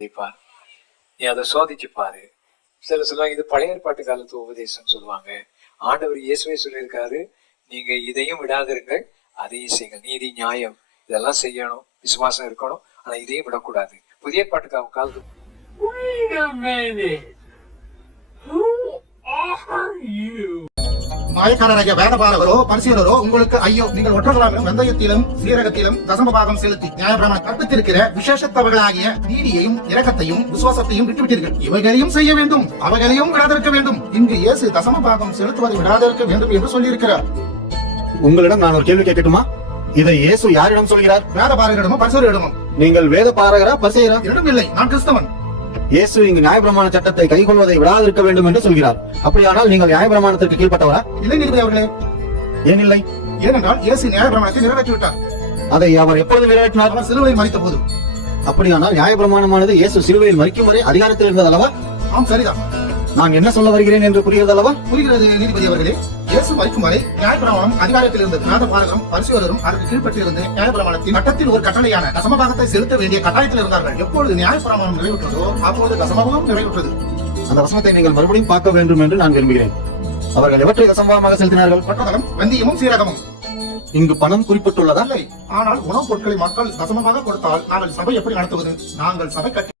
பாரு, நீ அதை சோதிச்சு பாரு. சில சொல்லுவாங்க இது பழைய ஏற்பாட்டு காலத்து உபதேசம் சொல்லுவாங்க. ஆண்டவர் இயேசுவே சொல்லியிருக்காரு, நீங்க இதையும் விடாதிருங்கள், அதையும் செய்யுங்க. நீதி, நியாயம் இதெல்லாம் செய்யணும், விசுவாசம் இருக்கணும், ஆனா இதையும் விடக்கூடாது. புதிய ஏற்பாட்டு காலத்து மாயக்காரராகிய வேதபாரகரோ பரிசீலரோ உங்களுக்கு ஐயோ, நீங்கள் ஒற்றர்களாலும் வெந்தயத்திலும் சீரகத்திலும் தசமபாகம் செலுத்தி நியாயப்பிரமாணம் கற்பித்திருக்கிற விசேஷத்தவர்களாகிய நீதியையும் இரக்கத்தையும் விசுவாசத்தையும் விட்டுவிட்டீர்கள். இவைகளையும் செய்ய வேண்டும், அவைகளையும் விடாதிருக்க வேண்டும். இங்கு இயேசு தசமபாகம் செலுத்துவதை விடாதிருக்க வேண்டும் என்று சொல்லியிருக்கிறார். உங்களிடம் நான் ஒரு கேள்வி கேட்கட்டுமா? இதை இயேசு யாரிடம் சொல்கிறார்? வேதபாரகரிடமோ பரிசீலரிடமும். நீங்கள் வேத பாரகரா பரிசேயரா? இரண்டும் இல்லை, நான் கிறிஸ்தவன். இயேசு இங்கு நியாயப்பிரமாண சட்டத்தை கைக்கொள்வதை விடாதிருக்க வேண்டும் என்று சொல்கிறார். அப்படியானால் நீங்கள் நியாயப்பிரமாணத்திற்கு கீழ்பட்டவரா? இல்லை நீதிபதி அவர்களே. ஏன் இல்லை? ஏனென்றால் இயேசு நியாயப்பிரமாணத்தை நிறைவேற்றிவிட்டார். அதை அவர் எப்பொழுது நிறைவேற்றினார்? அவர் சிலுவையில் மரித்த போது. அப்படியானால் நியாயப்பிரமாணமானது இயேசு சிலுவையில் மரிக்கும் வரை அதிகாரத்தில் இருந்ததல்லவா? ஆம், சரிதான். நான் என்ன சொல்ல வருகிறேன் என்று புரிகிறதல்லவா? புரிகிறது நீதிபதி அவர்களே. இயேசு மரிக்கும் வரை நியாயப்பிரமாணம் அதிகாரத்தில் இருந்தது. வேதபாரகரும் பரிசேயரும் அதற்கு கீழ்பட்டிருந்த நியாயப்பிரமாணத்தின் சட்டத்தில் ஒரு கட்டளையான தசமபாகத்தை செலுத்த வேண்டிய கட்டாயத்தில் இருந்தார்கள். எப்பொழுது நியாயப்பிரமாணம் நிறைவுற்றதோ அப்பொழுது தசமபாகம் நிறைவுற்றது. அந்த வசனத்தை நீங்கள் மறுபடியும் பார்க்க வேண்டும் என்று நான் விரும்புகிறேன். அவர்கள் எவற்றை தசமபாகமாக செலுத்தினார்கள்? பட்டதலும் வெந்தயமும் சீரகமும். இங்கு பணம் குறிப்பிட்டுள்ளதா? இல்லை, ஆனால் உணவுப் பொருட்களை மக்கள் தசமமாக கொடுத்தால் நாங்கள் சபை எப்படி நடத்துவது? நாங்கள் சபை கட்டி